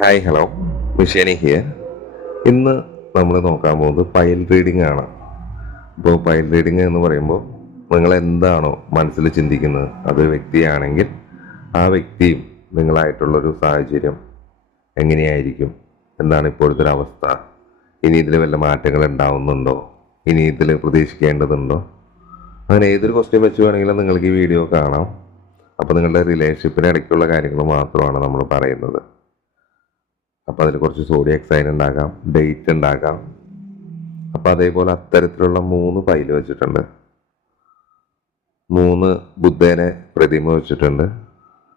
Hi hello മിഷേനി here. ഇന്ന് നമ്മൾ നോക്കാൻ പോകുന്നത് പൈൽ റീഡിംഗ് ആണ്. ഇപ്പോൾ പൈൽ റീഡിംഗ് എന്ന് പറയുമ്പോൾ നിങ്ങൾ എന്താണോ മനസ്സിൽ ചിന്തിക്കുന്നത് അതൊരു വ്യക്തിയാണെങ്കിൽ ആ വ്യക്തിയും നിങ്ങളായിട്ടുള്ളൊരു സാഹചര്യം എങ്ങനെയായിരിക്കും, എന്താണ് ഇപ്പോഴത്തെ ഒരു അവസ്ഥ, ഇനി ഇതിൽ വല്ല മാറ്റങ്ങൾ ഉണ്ടാവുന്നുണ്ടോ, ഇനി ഇതിൽ പ്രതീക്ഷിക്കേണ്ടതുണ്ടോ, അങ്ങനെ ഏതൊരു ക്വസ്റ്റ്യൻ വെച്ച് വേണമെങ്കിലും നിങ്ങൾക്ക് ഈ വീഡിയോ കാണാം. അപ്പോൾ നിങ്ങളുടെ റിലേഷൻഷിപ്പിന് ഇടയ്ക്കുള്ള കാര്യങ്ങൾ മാത്രമാണ് നമ്മൾ പറയുന്നത്. അപ്പോൾ അതിൽ കുറച്ച് സോഡിയക് സൈൻ ഉണ്ടാകാം, ഡേറ്റ് ഉണ്ടാകാം. അപ്പോൾ അതേപോലെ അത്തരത്തിലുള്ള 3 പൈല് വെച്ചിട്ടുണ്ട്, 3 ബുദ്ധേനെ പ്രതിമ വെച്ചിട്ടുണ്ട്.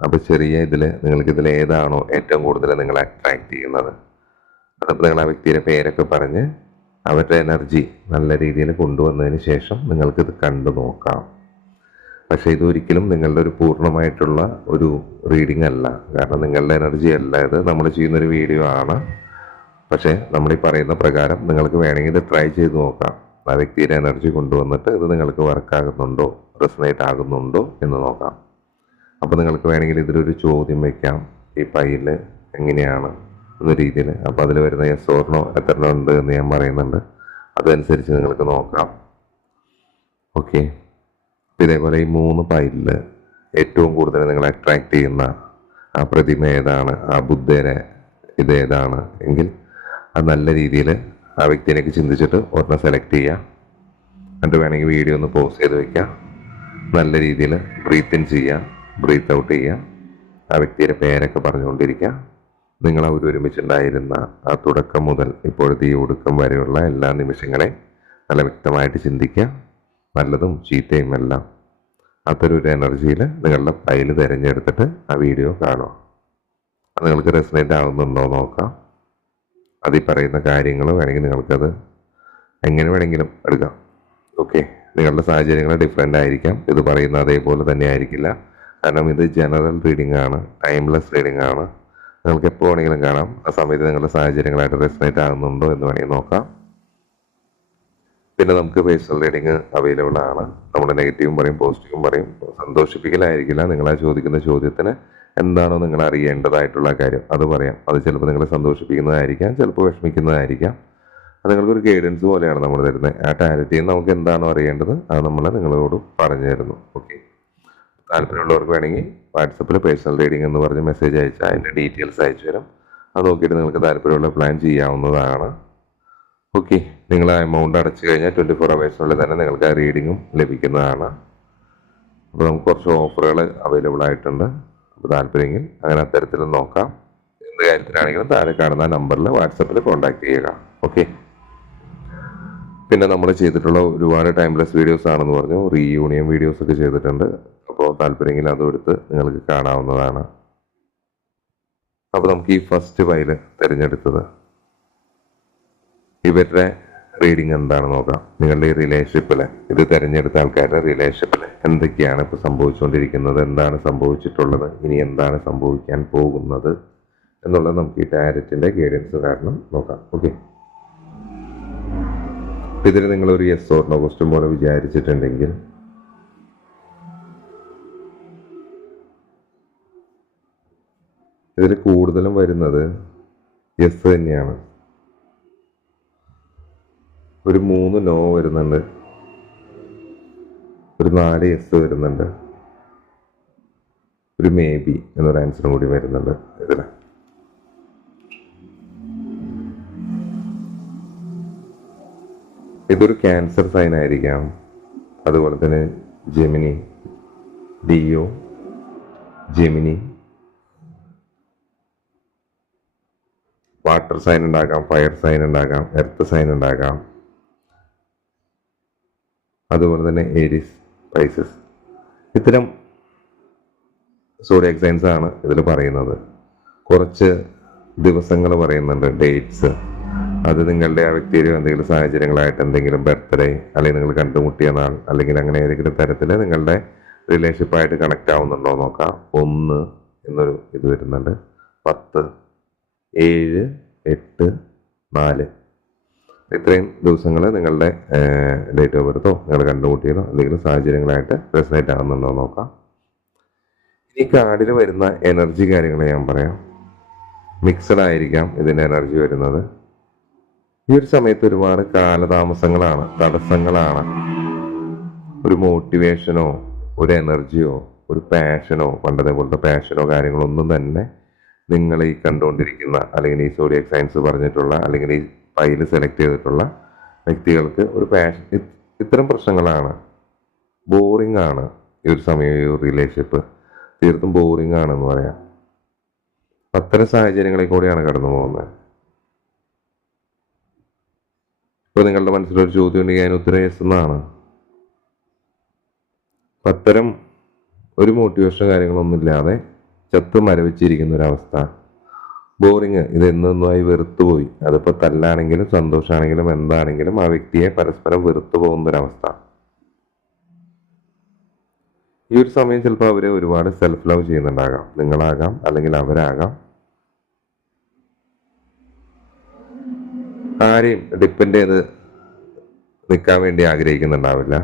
അപ്പോൾ ചെറിയ ഇതിൽ ഏതാണോ ഏറ്റവും കൂടുതൽ നിങ്ങളെ അട്രാക്ട് ചെയ്യുന്നത്, അതപ്പോൾ നിങ്ങൾ ആ വ്യക്തിയുടെ പേരൊക്കെ പറഞ്ഞ് അവരുടെ എനർജി നല്ല രീതിയിൽ കൊണ്ടുവന്നതിന് ശേഷം നിങ്ങൾക്കിത് കണ്ടു നോക്കാം. പക്ഷേ ഇതൊരിക്കലും നിങ്ങളുടെ ഒരു പൂർണ്ണമായിട്ടുള്ള ഒരു റീഡിംഗ് അല്ല. കാരണം നിങ്ങളുടെ എനർജി അല്ല ഇത്, നമ്മൾ ചെയ്യുന്നൊരു വീഡിയോ ആണ്. പക്ഷേ നമ്മൾ ഈ പറയുന്ന പ്രകാരം നിങ്ങൾക്ക് വേണമെങ്കിൽ ഇത് ട്രൈ ചെയ്ത് നോക്കാം. ആ വ്യക്തിയുടെ എനർജി കൊണ്ടുവന്നിട്ട് ഇത് നിങ്ങൾക്ക് വർക്കാകുന്നുണ്ടോ, റെസനേറ്റ് ആകുന്നുണ്ടോ എന്ന് നോക്കാം. അപ്പോൾ നിങ്ങൾക്ക് വേണമെങ്കിൽ ഇതിലൊരു ചോദ്യം വയ്ക്കാം, ഈ പൈല് എങ്ങനെയാണ് എന്ന രീതിയിൽ. അപ്പോൾ അതിൽ വരുന്ന യെസ് ഓർ നോ എത്ര ഉണ്ട് എന്ന് ഞാൻ പറയുന്നുണ്ട്, അതനുസരിച്ച് നിങ്ങൾക്ക് നോക്കാം. ഓക്കെ. ഇതേപോലെ ഈ 3 പൈലിൽ ഏറ്റവും കൂടുതൽ നിങ്ങളെ അട്രാക്ട് ചെയ്യുന്ന ആ പ്രതിമ ഏതാണ്, ആ ബുദ്ധേനെ ഇതേതാണ് എങ്കിൽ അത് നല്ല രീതിയിൽ ആ വ്യക്തിയിലേക്ക് ചിന്തിച്ചിട്ട് ഒരെണ്ണം സെലക്ട് ചെയ്യുക. എന്നിട്ട് വേണമെങ്കിൽ വീഡിയോ ഒന്ന് പോസ് ചെയ്ത് വയ്ക്കുക. നല്ല രീതിയിൽ ബ്രീത്ത് ഇൻ ചെയ്യുക, ബ്രീത്ത് ഔട്ട് ചെയ്യുക. ആ വ്യക്തിയുടെ പേരൊക്കെ പറഞ്ഞുകൊണ്ടിരിക്കുക. നിങ്ങൾ ഒരുമിച്ചുണ്ടായിരുന്ന ആ തുടക്കം മുതൽ ഇപ്പോഴത്തെ ഈ ഒടുക്കം വരെയുള്ള എല്ലാ നിമിഷങ്ങളെയും നല്ല വ്യക്തമായിട്ട് ചിന്തിക്കുക, നല്ലതും ചീത്തയും എല്ലാം. അത്തരൊരു എനർജിയിൽ നിങ്ങളുടെ പൈല് തിരഞ്ഞെടുത്തിട്ട് ആ വീഡിയോ കാണുക. അത് നിങ്ങൾക്ക് റെസനേറ്റ് ആകുന്നുണ്ടോ നോക്കാം. അതിൽ പറയുന്ന കാര്യങ്ങൾ വേണമെങ്കിൽ നിങ്ങൾക്കത് എങ്ങനെ വേണമെങ്കിലും എടുക്കാം. ഓക്കെ. നിങ്ങളുടെ സാഹചര്യങ്ങൾ ഡിഫറെൻ്റ് ആയിരിക്കാം, ഇത് പറയുന്ന അതേപോലെ തന്നെ ആയിരിക്കില്ല. കാരണം ഇത് ജനറൽ റീഡിംഗ് ആണ്, ടൈംലെസ് റീഡിംഗ് ആണ്. നിങ്ങൾക്ക് എപ്പോൾ വേണമെങ്കിലും കാണാം. ആ സമയത്ത് നിങ്ങളുടെ സാഹചര്യങ്ങളായിട്ട് റെസനേറ്റ് ആകുന്നുണ്ടോ എന്ന് വേണമെങ്കിൽ നോക്കാം. പിന്നെ നമുക്ക് പേഴ്സണൽ റീഡിങ് അവൈലബിൾ ആണ്. നമ്മൾ നെഗറ്റീവും പറയും, പോസിറ്റീവും പറയും. സന്തോഷിപ്പിക്കലായിരിക്കില്ല. നിങ്ങൾ ആ ചോദിക്കുന്ന ചോദ്യത്തിന് എന്താണോ നിങ്ങൾ അറിയേണ്ടതായിട്ടുള്ള കാര്യം അത് പറയാം. അത് ചിലപ്പോൾ നിങ്ങളെ സന്തോഷിപ്പിക്കുന്നതായിരിക്കാം, ചിലപ്പോൾ വിഷമിക്കുന്നതായിരിക്കാം. അത് നിങ്ങൾക്കൊരു ഗൈഡൻസ് പോലെയാണ് നമ്മൾ തരുന്നത്. ആ ടാരിറ്റിയിൽ നമുക്ക് എന്താണോ അറിയേണ്ടത് അത് നമ്മൾ നിങ്ങളോട് പറഞ്ഞു തരുന്നു. ഓക്കെ. താല്പര്യമുള്ളവർക്ക് വേണമെങ്കിൽ വാട്സപ്പിൽ പേഴ്സണൽ റീഡിംഗ് എന്ന് പറഞ്ഞ് മെസ്സേജ് അയച്ചാൽ അതിൻ്റെ ഡീറ്റെയിൽസ് അയച്ചു തരും. അത് നോക്കിയിട്ട് നിങ്ങൾക്ക് താല്പര്യമുള്ള പ്ലാൻ ചെയ്യാവുന്നതാണ്. ഓക്കെ. നിങ്ങൾ ആ എമൗണ്ട് അടച്ചു കഴിഞ്ഞാൽ 24 ഹവേഴ്സിനുള്ളിൽ തന്നെ നിങ്ങൾക്ക് ആ റീഡിങ്ങും ലഭിക്കുന്നതാണ്. അപ്പോൾ നമുക്ക് കുറച്ച് ഓഫറുകൾ അവൈലബിൾ ആയിട്ടുണ്ട്. അപ്പോൾ താല്പര്യമെങ്കിൽ അങ്ങനെ അത്തരത്തിൽ നോക്കാം. എന്ത് കാര്യത്തിനാണെങ്കിലും താഴെ കാണുന്ന നമ്പറിൽ വാട്സപ്പിൽ കോൺടാക്ട് ചെയ്യുക. ഓക്കെ. പിന്നെ നമ്മൾ ചെയ്തിട്ടുള്ള ഒരുപാട് ടൈംലെസ് വീഡിയോസ് ആണെന്ന് പറഞ്ഞു, റീയൂണിയൻ വീഡിയോസ് ഒക്കെ ചെയ്തിട്ടുണ്ട്. അപ്പോൾ താല്പര്യമെങ്കിൽ അതും എടുത്ത് നിങ്ങൾക്ക് കാണാവുന്നതാണ്. അപ്പോൾ നമുക്ക് ഈ ഫസ്റ്റ് ഫയല് തിരഞ്ഞെടുത്തത് ഇവരുടെ റീഡിങ് എന്താണെന്ന് നോക്കാം. നിങ്ങളുടെ ഈ റിലേഷൻഷിപ്പിൽ ഇത് തിരഞ്ഞെടുത്ത ആൾക്കാരുടെ റിലേഷൻഷിപ്പിൽ എന്തൊക്കെയാണ് ഇപ്പോൾ സംഭവിച്ചുകൊണ്ടിരിക്കുന്നത്, എന്താണ് സംഭവിച്ചിട്ടുള്ളത്, ഇനി എന്താണ് സംഭവിക്കാൻ പോകുന്നത് എന്നുള്ളത് നമുക്ക് ഈ ടാരറ്റിൻ്റെ ഗൈഡൻസ് കാരണം നോക്കാം. ഓക്കെ. ഇതിൽ നിങ്ങളൊരു യെസ് ഓർ നോ ക്വസ്റ്റ്യൻ പോലെ വിചാരിച്ചിട്ടുണ്ടെങ്കിൽ ഇതിൽ കൂടുതലും വരുന്നത് യെസ് തന്നെയാണ്. ഒരു 3 നോ വരുന്നുണ്ട്, ഒരു 4 യെസ് വരുന്നുണ്ട്, ഒരു മേ ബി എന്നൊരു ആൻസറും കൂടി വരുന്നുണ്ട് ഇതിൽ. ഇതൊരു ക്യാൻസർ സൈൻ ആയിരിക്കാം. അതുപോലെ തന്നെ Gemini, Leo, Gemini, water sign ഉണ്ടാകാം, ഫയർ സൈൻ ഉണ്ടാകാം, എർത്ത് സൈൻ ഉണ്ടാകാം. അതുപോലെ തന്നെ ഏരീസ്, പൈസസ്. ഇത്തരം സോഡിയക് സൈൻസ് ആണ് ഇതിൽ പറയുന്നത്. കുറച്ച് ദിവസങ്ങൾ പറയുന്നുണ്ട്, ഡേറ്റ്സ്. അത് നിങ്ങളുടെ ആ വ്യക്തിയുടെ എന്തെങ്കിലും സാഹചര്യങ്ങളായിട്ട് എന്തെങ്കിലും ബർത്ത്ഡേ അല്ലെങ്കിൽ നിങ്ങൾ കണ്ടുമുട്ടിയ നാൾ അല്ലെങ്കിൽ അങ്ങനെ ഏതെങ്കിലും തരത്തിൽ നിങ്ങളുടെ റിലേഷൻഷിപ്പായിട്ട് കണക്റ്റ് ആവുന്നുണ്ടോ നോക്കാം. 1 എന്നൊരു ഇത് വരുന്നുണ്ട്, 10, 7, 8, 4. ഇത്രയും ദിവസങ്ങൾ നിങ്ങളുടെ ഡേറ്റ് ഓഫ് ബർത്തോ നിങ്ങൾ കണ്ടുമുട്ടിയതോ എന്തെങ്കിലും സാഹചര്യങ്ങളായിട്ട് റെസനേറ്റ് ആകുന്നുണ്ടോ നോക്കാം. ഈ കാർഡിൽ വരുന്ന എനർജി കാര്യങ്ങൾ ഞാൻ പറയാം. മിക്സഡ് ആയിരിക്കാം ഇതിൻ്റെ എനർജി വരുന്നത്. ഈ ഒരു സമയത്ത് ഒരുപാട് കാലതാമസങ്ങളാണ്, തടസ്സങ്ങളാണ്. ഒരു മോട്ടിവേഷനോ ഒരു എനർജിയോ ഒരു പാഷനോ, പണ്ടത്തെ പോലത്തെ പാഷനോ കാര്യങ്ങളോ ഒന്നും തന്നെ നിങ്ങൾ ഈ കണ്ടുകൊണ്ടിരിക്കുന്ന അല്ലെങ്കിൽ ഈ സോഡിയക് സയൻസ് പറഞ്ഞിട്ടുള്ള അല്ലെങ്കിൽ ഈ ഫയല് സെലക്ട് ചെയ്തിട്ടുള്ള വ്യക്തികൾക്ക് ഒരു പാഷൻ, ഇത്തരം പ്രശ്നങ്ങളാണ്. ബോറിംഗ് ആണ് ഈ ഒരു സമയം, ഈ ഒരു റിലേഷൻഷിപ്പ് തീർത്തും ബോറിംഗ് ആണെന്ന് പറയാം. അത്തരം സാഹചര്യങ്ങളിൽ കൂടെയാണ് കടന്നു പോകുന്നത്. ഇപ്പോൾ നിങ്ങളുടെ മനസ്സിലൊരു ചോദ്യം ഉണ്ടെങ്കിൽ അതിന് ഉത്തരം യെസ് എന്നാണ്. അത്തരം ഒരു മോട്ടിവേഷൻ കാര്യങ്ങളൊന്നും ഇല്ലാതെ ചത്ത് മരവിച്ചിരിക്കുന്ന ഒരവസ്ഥ, ബോറിങ്, ഇത് എന്നൊന്നുമായി വെറുത്തുപോയി. അതിപ്പോൾ തല്ലാണെങ്കിലും സന്തോഷമാണെങ്കിലും എന്താണെങ്കിലും ആ വ്യക്തിയെ പരസ്പരം വെറുത്തു പോകുന്നൊരവസ്ഥ. ഈ ഒരു സമയം ചിലപ്പോൾ അവർ ഒരുപാട് സെൽഫ് ലവ് ചെയ്യുന്നുണ്ടാകാം. നിങ്ങളാകാം അല്ലെങ്കിൽ അവരാകാം. ആരെയും ഡിപ്പെൻഡ് ചെയ്ത് നിൽക്കാൻ വേണ്ടി ആഗ്രഹിക്കുന്നുണ്ടാവില്ല.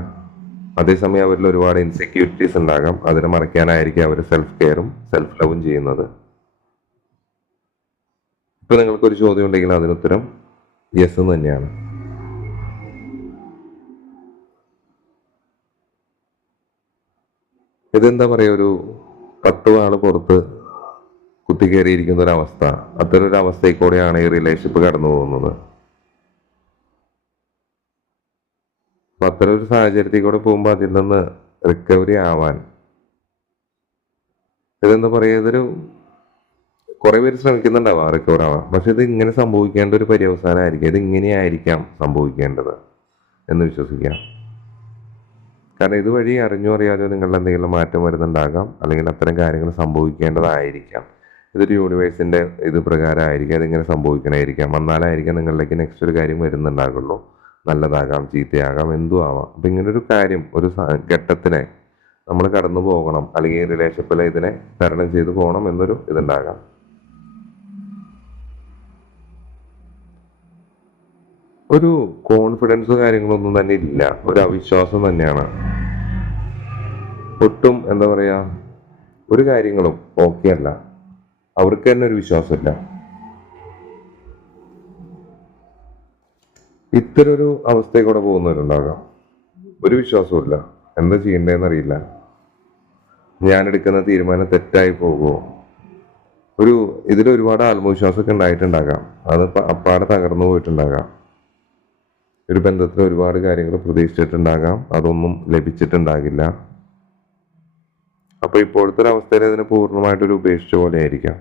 അതേസമയം അവരിൽ ഒരുപാട് ഇൻസെക്യൂരിറ്റീസ് ഉണ്ടാകാം. അതിനെ മറയ്ക്കാനായിരിക്കും അവർ സെൽഫ് കെയറും സെൽഫ് ലവും ചെയ്യുന്നത്. ഇപ്പൊ നിങ്ങൾക്കൊരു ചോദ്യം ഉണ്ടെങ്കിൽ അതിനുത്തരം യെസ് എന്ന് തന്നെയാണ്. ഇതെന്താ പറയുക, ഒരു 10 വാള് പുറത്ത് കുത്തിക്കയറിയിരിക്കുന്ന ഒരവസ്ഥ. അത്തരം ഒരു അവസ്ഥയിൽ കൂടെയാണ് ഈ റിലേഷൻഷിപ്പ് കടന്നു പോകുന്നത്. അപ്പൊ അത്തരം ഒരു സാഹചര്യത്തിൽ കൂടെ പോകുമ്പോൾ അതിൽ നിന്ന് റിക്കവറി ആവാൻ, ഇതെന്താ പറയുക, ഇതൊരു കുറെ പേര് ശ്രമിക്കുന്നുണ്ടാവാം റിക്കവർ ആവാൻ. പക്ഷെ ഇത് ഇങ്ങനെ സംഭവിക്കേണ്ട ഒരു പര്യവസാനമായിരിക്കും. ഇത് ഇങ്ങനെയായിരിക്കാം സംഭവിക്കേണ്ടത് എന്ന് വിശ്വസിക്കാം. കാരണം ഇതുവഴി അറിഞ്ഞോ അറിയാതെ നിങ്ങളുടെ എന്തെങ്കിലും മാറ്റം വരുന്നുണ്ടാകാം, അല്ലെങ്കിൽ അത്തരം കാര്യങ്ങൾ സംഭവിക്കേണ്ടതായിരിക്കാം. ഇതൊരു യൂണിവേഴ്സിന്റെ ഇത് പ്രകാരമായിരിക്കും അതിങ്ങനെ സംഭവിക്കണമായിരിക്കാം. വന്നാലായിരിക്കാം നിങ്ങളിലേക്ക് നെക്സ്റ്റ് ഒരു കാര്യം വരുന്നുണ്ടാകുള്ളൂ. നല്ലതാകാം, ചീത്തയാകാം, എന്തും ആവാം. അപ്പം ഇങ്ങനൊരു കാര്യം, ഒരു ഘട്ടത്തിനെ നമ്മൾ കടന്നു പോകണം, അല്ലെങ്കിൽ റിലേഷൻഷിപ്പിൽ ഇതിനെ തരണം ചെയ്ത് പോകണം എന്നൊരു ഇതുണ്ടാകാം. ഒരു കോൺഫിഡൻസ് കാര്യങ്ങളൊന്നും തന്നെ ഇല്ല, ഒരു അവിശ്വാസം തന്നെയാണ്. ഒട്ടും എന്താ പറയാ, ഒരു കാര്യങ്ങളും ഓക്കെ അല്ല, അവർക്ക് തന്നെ ഒരു വിശ്വാസമില്ല. ഇത്തരം ഒരു അവസ്ഥയിൽ കൂടെ പോകുന്നവരുണ്ടാകാം. ഒരു വിശ്വാസമില്ല, എന്താ ചെയ്യേണ്ടതെന്ന് അറിയില്ല, ഞാൻ എടുക്കുന്ന തീരുമാനം തെറ്റായി പോകുമോ. ഇതിൽ ഒരുപാട് ആത്മവിശ്വാസമൊക്കെ ഉണ്ടായിട്ടുണ്ടാകാം, അത് അപ്പാടെ തകർന്നു പോയിട്ടുണ്ടാകാം. ഒരു ബന്ധത്തിൽ ഒരുപാട് കാര്യങ്ങൾ പ്രതീക്ഷിച്ചിട്ടുണ്ടാകാം, അതൊന്നും ലഭിച്ചിട്ടുണ്ടാകില്ല. അപ്പൊ ഇപ്പോഴത്തെ ഒരു അവസ്ഥയിൽ അതിനെ പൂർണ്ണമായിട്ടൊരു ഉപേക്ഷിച്ച പോലെ ആയിരിക്കാം.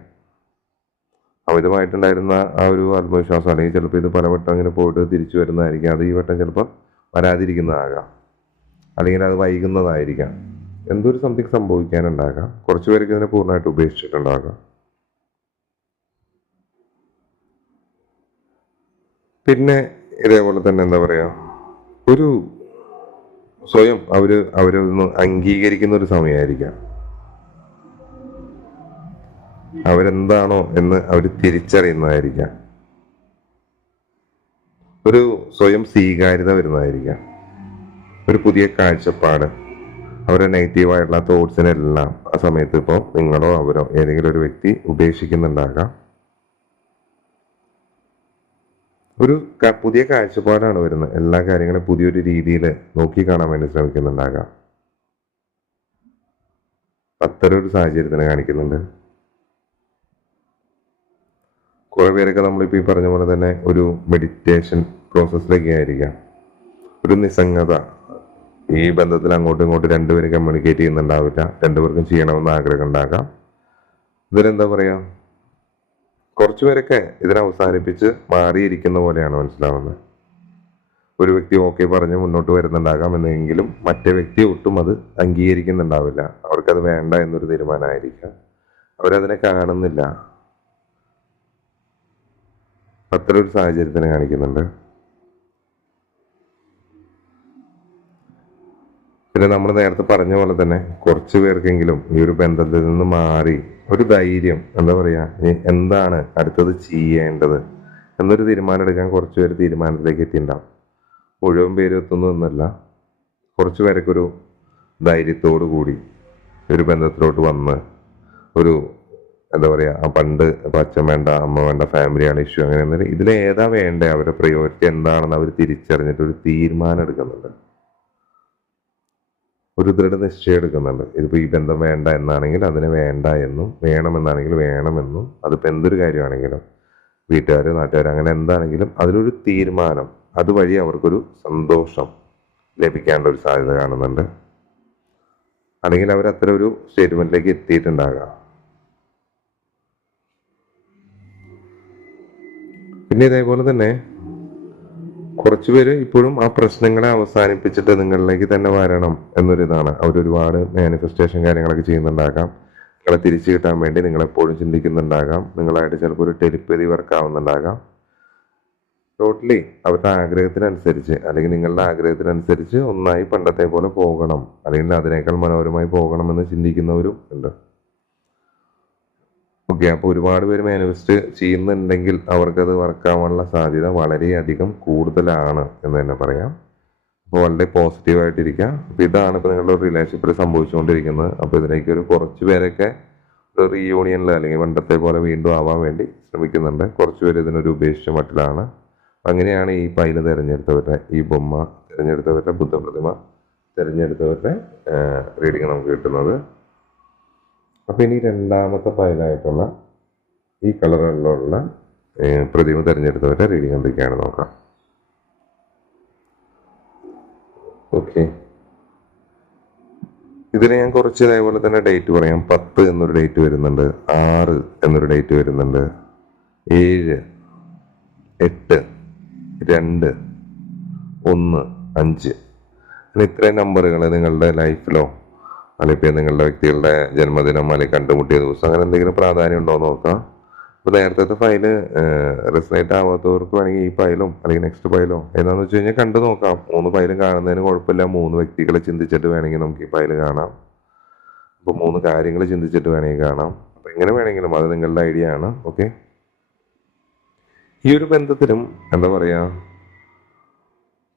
അമിതമായിട്ടുണ്ടായിരുന്ന ആ ഒരു ആത്മവിശ്വാസം, അല്ലെങ്കിൽ ചിലപ്പോൾ ഇത് പലവട്ടം അങ്ങനെ പോയിട്ട് തിരിച്ചു വരുന്നതായിരിക്കാം. അത് ഈ വട്ടം ചിലപ്പോൾ വരാതിരിക്കുന്നതാകാം, അല്ലെങ്കിൽ അത് വൈകുന്നതായിരിക്കാം. എന്തൊരു സംതിങ് സംഭവിക്കാനുണ്ടാകാം. കുറച്ചു പേർക്ക് ഇതിനെ പൂർണ്ണമായിട്ട് ഉപേക്ഷിച്ചിട്ടുണ്ടാകാം. പിന്നെ ഇതേപോലെ തന്നെ എന്താ പറയാ, ഒരു സ്വയം അവരൊന്ന് അംഗീകരിക്കുന്ന ഒരു സമയമായിരിക്കാം. അവരെന്താണോ എന്ന് അവർ തിരിച്ചറിയുന്നതായിരിക്കാം. ഒരു സ്വയം സ്വീകാര്യത വരുന്നതായിരിക്കാം. ഒരു പുതിയ കാഴ്ചപ്പാട്, അവരുടെ നെഗറ്റീവായിട്ടുള്ള തോട്ട്സിനെല്ലാം ആ സമയത്ത് ഇപ്പോൾ നിങ്ങളോ അവരോ ഏതെങ്കിലും ഒരു വ്യക്തി ഉപേക്ഷിക്കുന്നുണ്ടാകാം. ഒരു പുതിയ കാഴ്ചപ്പാടാണ് വരുന്നത്. എല്ലാ കാര്യങ്ങളും പുതിയൊരു രീതിയിൽ നോക്കി കാണാൻ വേണ്ടി ശ്രമിക്കുന്നുണ്ടാകാം. അത്തരം ഒരു സാഹചര്യത്തിന് കാണിക്കുന്നുണ്ട്. കുറെ പേരൊക്കെ നമ്മളിപ്പോൾ ഈ പറഞ്ഞ പോലെ തന്നെ ഒരു മെഡിറ്റേഷൻ പ്രോസസ്സിലൊക്കെ ആയിരിക്കാം. ഒരു നിസ്സംഗത, ഈ ബന്ധത്തിൽ അങ്ങോട്ടും ഇങ്ങോട്ടും രണ്ടുപേരും കമ്മ്യൂണിക്കേറ്റ് ചെയ്യുന്നുണ്ടാവില്ല, രണ്ടുപേർക്കും ചെയ്യണമെന്ന് ആഗ്രഹം ഉണ്ടാകാം. ഇതിലെന്താ പറയാ, കുറച്ചുപേരൊക്കെ ഇതിനെ അവസാനിപ്പിച്ച് മാറിയിരിക്കുന്ന പോലെയാണ് മനസ്സിലാവുന്നത്. ഒരു വ്യക്തി ഓക്കെ പറഞ്ഞ് മുന്നോട്ട് വരുന്നുണ്ടാകാം, എന്നെങ്കിലും മറ്റേ വ്യക്തി ഒട്ടും അത് അംഗീകരിക്കുന്നുണ്ടാവില്ല. അവർക്കത് വേണ്ട എന്നൊരു തീരുമാനമായിരിക്കാം. അവരതിനെ കാണുന്നില്ല. അത്തരൊരു സാഹചര്യത്തിന് കാണിക്കുന്നുണ്ട്. പിന്നെ നമ്മൾ നേരത്തെ പറഞ്ഞ പോലെ തന്നെ കുറച്ചു പേർക്കെങ്കിലും ഈ ഒരു ബന്ധത്തിൽ നിന്ന് മാറി ഒരു ധൈര്യം, എന്താ പറയാ, എന്താണ് അടുത്തത് ചെയ്യേണ്ടത് എന്നൊരു തീരുമാനം എടുക്കാൻ കുറച്ചു പേര് തീരുമാനത്തിലേക്ക് എത്തിയിട്ടുണ്ടാവും. മുഴുവൻ പേരും എത്തുന്നു എന്നല്ല, കുറച്ചു പേരൊക്കെ ഒരു ധൈര്യത്തോടു കൂടി ഒരു ബന്ധത്തിലോട്ട് വന്ന് ഒരു എന്താ പറയാ, ആ പണ്ട് ഇപ്പൊ അച്ഛൻ വേണ്ട, അമ്മ വേണ്ട, ഫാമിലിയാണ് ഇഷ്യൂ, അങ്ങനെ എന്തെങ്കിലും ഇതിലേതാ വേണ്ടേ, അവരുടെ പ്രയോറിറ്റി എന്താണെന്ന് അവർ തിരിച്ചറിഞ്ഞിട്ട് ഒരു തീരുമാനം എടുക്കുന്നുണ്ട്, ഒരു ദൃഢനിശ്ചയം എടുക്കുന്നുണ്ട്. ഇതിപ്പോ ഈ ബന്ധം വേണ്ട എന്നാണെങ്കിൽ അതിനെ വേണ്ട എന്നും, വേണമെന്നാണെങ്കിൽ വേണമെന്നും, അതിപ്പോ എന്തൊരു കാര്യമാണെങ്കിലും വീട്ടുകാർ, നാട്ടുകാർ, അങ്ങനെ എന്താണെങ്കിലും അതിലൊരു തീരുമാനം, അതുവഴി അവർക്കൊരു സന്തോഷം ലഭിക്കേണ്ട ഒരു സാധ്യത കാണുന്നുണ്ട്. അല്ലെങ്കിൽ അവർ അത്ര ഒരു സ്റ്റേറ്റ്മെന്റിലേക്ക് എത്തിയിട്ടുണ്ടാകാം. പിന്നെ ഇതേപോലെ തന്നെ കുറച്ചുപേര് ഇപ്പോഴും ആ പ്രശ്നങ്ങളെ അവസാനിപ്പിച്ചിട്ട് നിങ്ങളിലേക്ക് തന്നെ വരണം എന്നൊരിതാണ്. അവരൊരുപാട് മാനിഫെസ്റ്റേഷൻ കാര്യങ്ങളൊക്കെ ചെയ്യുന്നുണ്ടാകാം. നിങ്ങളെ തിരിച്ചു കിട്ടാൻ വേണ്ടി നിങ്ങളെപ്പോഴും ചിന്തിക്കുന്നുണ്ടാകാം. നിങ്ങളായിട്ട് ചിലപ്പോൾ ഒരു ടെലിപ്പതി വർക്ക് ആവുന്നുണ്ടാകാം. ടോട്ടലി അവരുടെ ആഗ്രഹത്തിനനുസരിച്ച്, അല്ലെങ്കിൽ നിങ്ങളുടെ ആഗ്രഹത്തിനനുസരിച്ച് ഒന്നായി പണ്ടത്തെ പോലെ പോകണം, അല്ലെങ്കിൽ അതിനേക്കാൾ മനോഹരമായി പോകണമെന്ന് ചിന്തിക്കുന്നവരും ഉണ്ട്. ഓക്കെ, അപ്പോൾ ഒരുപാട് പേര് മാനിഫെസ്റ്റ് ചെയ്യുന്നുണ്ടെങ്കിൽ അവർക്കത് വർക്കാവാനുള്ള സാധ്യത വളരെയധികം കൂടുതലാണ് എന്ന് തന്നെ പറയാം. അപ്പോൾ വളരെ പോസിറ്റീവായിട്ടിരിക്കുക. അപ്പോൾ ഇതാണ് ഇപ്പോൾ നിങ്ങളുടെ റിലേഷൻഷിപ്പിൽ സംഭവിച്ചുകൊണ്ടിരിക്കുന്നത്. അപ്പോൾ ഇതിലേക്ക് ഒരു കുറച്ച് പേരൊക്കെ ഒരു റീയൂണിയനിൽ അല്ലെങ്കിൽ പണ്ടത്തെ പോലെ വീണ്ടും ആവാൻ വേണ്ടി ശ്രമിക്കുന്നുണ്ട്. കുറച്ച് പേര് ഇതിനൊരു ഉപേക്ഷിച്ച മട്ടിലാണ്. അങ്ങനെയാണ് ഈ പൈല് തിരഞ്ഞെടുത്തവരുടെ, ഈ ബൊമ്മ തിരഞ്ഞെടുത്തവരുടെ, ബുദ്ധപ്രതിമ തിരഞ്ഞെടുത്തവരുടെ റീഡിങ് നമുക്ക് കിട്ടുന്നത്. അപ്പം ഇനി രണ്ടാമത്തെ പൈലായിട്ടുള്ള ഈ കളറിലുള്ള പ്രതിമ തിരഞ്ഞെടുത്തവരുടെ റീഡിങ് എന്തൊക്കെയാണ് നോക്കാം. ഓക്കെ, ഇതിന് ഞാൻ കുറച്ച് ഇതേപോലെ തന്നെ ഡേറ്റ് പറയാം. 10 എന്നൊരു ഡേറ്റ് വരുന്നുണ്ട്, 6 എന്നൊരു ഡേറ്റ് വരുന്നുണ്ട്, 7, 8, 2, 1, 5. ഇത്രയും നമ്പറുകൾ നിങ്ങളുടെ ലൈഫിലോ അല്ലെങ്കിൽ നിങ്ങളുടെ വ്യക്തികളുടെ ജന്മദിനം അല്ലെങ്കിൽ കണ്ടുമുട്ടിയ ദിവസം അങ്ങനെ എന്തെങ്കിലും പ്രാധാന്യം ഉണ്ടോ എന്ന് നോക്കാം. അപ്പോൾ നേരത്തെ ഫയല് റിസനേറ്റ് ആവാത്തവർക്ക് വേണമെങ്കിൽ ഈ ഫയലും അല്ലെങ്കിൽ നെക്സ്റ്റ് ഫയലോ എന്താണെന്ന് വെച്ച് കഴിഞ്ഞാൽ കണ്ടു നോക്കാം. 3 ഫയലും കാണുന്നതിന് കുഴപ്പമില്ല. 3 വ്യക്തികളെ ചിന്തിച്ചിട്ട് വേണമെങ്കിൽ നമുക്ക് ഈ ഫയല് കാണാം. അപ്പോൾ 3 കാര്യങ്ങൾ ചിന്തിച്ചിട്ട് വേണമെങ്കിൽ കാണാം. അപ്പോൾ എങ്ങനെ വേണമെങ്കിലും അത് നിങ്ങളുടെ ഐഡിയ ആണ്. ഓക്കെ, ഈ ഒരു ബന്ധത്തിലും എന്താ പറയുക,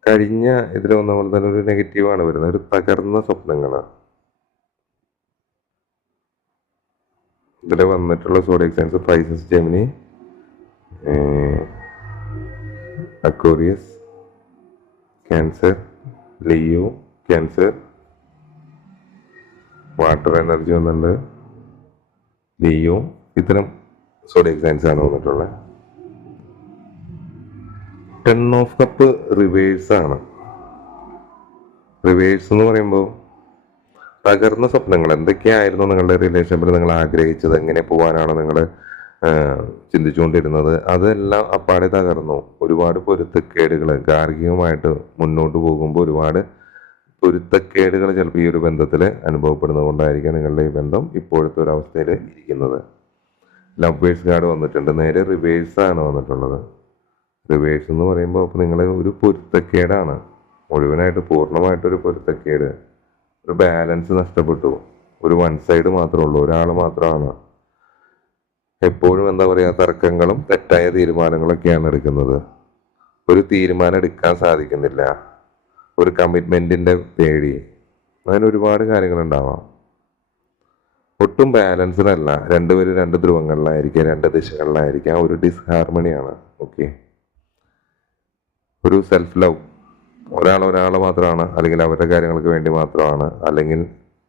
കഴിഞ്ഞ ഇതിൽ വന്ന പോലെ തന്നെ ഒരു നെഗറ്റീവാണ് വരുന്നത്, ഒരു തകർന്ന സ്വപ്നങ്ങൾ. ഇതിൽ വന്നിട്ടുള്ള zodiac signs Pisces, Gemini, Aquarius, Cancer, Leo, Cancer, water energy വന്നിട്ടുണ്ട്, ലിയോ, ഇത്തരം സോഡിയക് സൈൻസ് ആണ് വന്നിട്ടുള്ളത്. 10 ഓഫ് കപ്പ് റിവേഴ്സ് ആണ്. റിവേഴ്സ് എന്ന് പറയുമ്പോൾ തകർന്ന സ്വപ്നങ്ങൾ എന്തൊക്കെയായിരുന്നു നിങ്ങളുടെ റിലേഷൻഷിപ്പിൽ നിങ്ങൾ ആഗ്രഹിച്ചത്, എങ്ങനെ പോകാനാണോ നിങ്ങൾ ചിന്തിച്ചുകൊണ്ടിരുന്നത്, അതെല്ലാം അപ്പാടെ തകർന്നു. ഒരുപാട് പൊരുത്തക്കേടുകൾ, ഗാർഹികമായിട്ട് മുന്നോട്ട് പോകുമ്പോൾ ഒരുപാട് പൊരുത്തക്കേടുകൾ ചിലപ്പോൾ ഈ ഒരു ബന്ധത്തിൽ അനുഭവപ്പെടുന്നത് കൊണ്ടായിരിക്കും നിങ്ങളുടെ ഈ ബന്ധം ഇപ്പോഴത്തെ ഒരു അവസ്ഥയിൽ ഇരിക്കുന്നത്. ലവേഴ്സ് കാർഡ് വന്നിട്ടുണ്ട്, നേരെ റിവേഴ്സാണ് വന്നിട്ടുള്ളത്. റിവേഴ്സ് എന്ന് പറയുമ്പോൾ അപ്പോൾ നിങ്ങൾ ഒരു പൊരുത്തക്കേടാണ്, മുഴുവനായിട്ട് പൂർണ്ണമായിട്ടൊരു പൊരുത്തക്കേട്, ഒരു ബാലൻസ് നഷ്ടപ്പെട്ടു. ഒരു വൺ സൈഡ് മാത്രമേ ഉള്ളൂ, ഒരാൾ മാത്രമാണ്. എപ്പോഴും എന്താ പറയുക, തർക്കങ്ങളും തെറ്റായ തീരുമാനങ്ങളൊക്കെയാണ് എടുക്കുന്നത്. ഒരു തീരുമാനം എടുക്കാൻ സാധിക്കുന്നില്ല, ഒരു കമ്മിറ്റ്മെന്റിന്റെ പേടി, അങ്ങനെ ഒരുപാട് കാര്യങ്ങളുണ്ടാവാം. ഒട്ടും ബാലൻസ്ഡല്ല, രണ്ടുപേരും 2 ധ്രുവങ്ങളിലായിരിക്കാം, 2 ദിശകളിലായിരിക്കാം, ഒരു ഡിസ്ഹാർമണിയാണ്. ഓക്കെ, ഒരു സെൽഫ് ലവ്, ഒരാളെ മാത്രമാണ്, അല്ലെങ്കിൽ അവരുടെ കാര്യങ്ങൾക്ക് വേണ്ടി മാത്രമാണ്, അല്ലെങ്കിൽ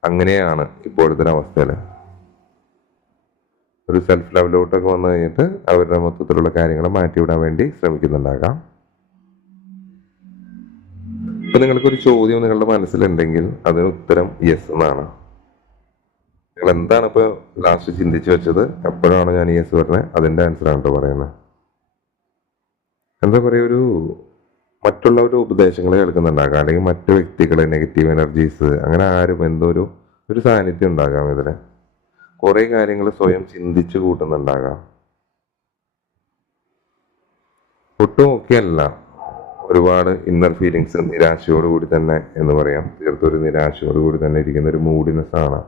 അങ്ങനെയാണ് ഇപ്പോഴത്തെ അവസ്ഥയിൽ. ഒരു സെൽഫ് ലവിലോട്ടൊക്കെ വന്നു കഴിഞ്ഞിട്ട് അവരുടെ മൊത്തത്തിലുള്ള കാര്യങ്ങൾ മാറ്റിവിടാൻ വേണ്ടി ശ്രമിക്കുന്നുണ്ടാകാം. ഇപ്പൊ നിങ്ങൾക്കൊരു ചോദ്യം നിങ്ങളുടെ മനസ്സിലുണ്ടെങ്കിൽ അതിന് ഉത്തരം യെസ് എന്നാണ്. നിങ്ങൾ എന്താണ് ഇപ്പൊ ലാസ്റ്റ് ചിന്തിച്ചു വെച്ചത്, എപ്പോഴാണ് ഞാൻ യെസ് പറഞ്ഞത്, അതിന്റെ ആൻസറാണ് കേട്ടോ പറയുന്നത്. എന്താ പറയുക, ഒരു മറ്റുള്ളവരുടെ ഉപദേശങ്ങൾ കേൾക്കുന്നുണ്ടാകാം, അല്ലെങ്കിൽ മറ്റു വ്യക്തികളെ, നെഗറ്റീവ് എനർജീസ്, അങ്ങനെ ആരും എന്തോ ഒരു സാന്നിധ്യം ഉണ്ടാകാം. ഇതിന് കുറെ കാര്യങ്ങൾ സ്വയം ചിന്തിച്ചു കൂട്ടുന്നുണ്ടാകാം. ഒട്ടും ഒക്കെ അല്ല, ഒരുപാട് ഇന്നർ ഫീലിങ്സ്, നിരാശയോടുകൂടി തന്നെ എന്ന് പറയാം, തീർത്തൊരു നിരാശയോടുകൂടി തന്നെ ഇരിക്കുന്ന ഒരു മൂഡിനെസ് ആണ്.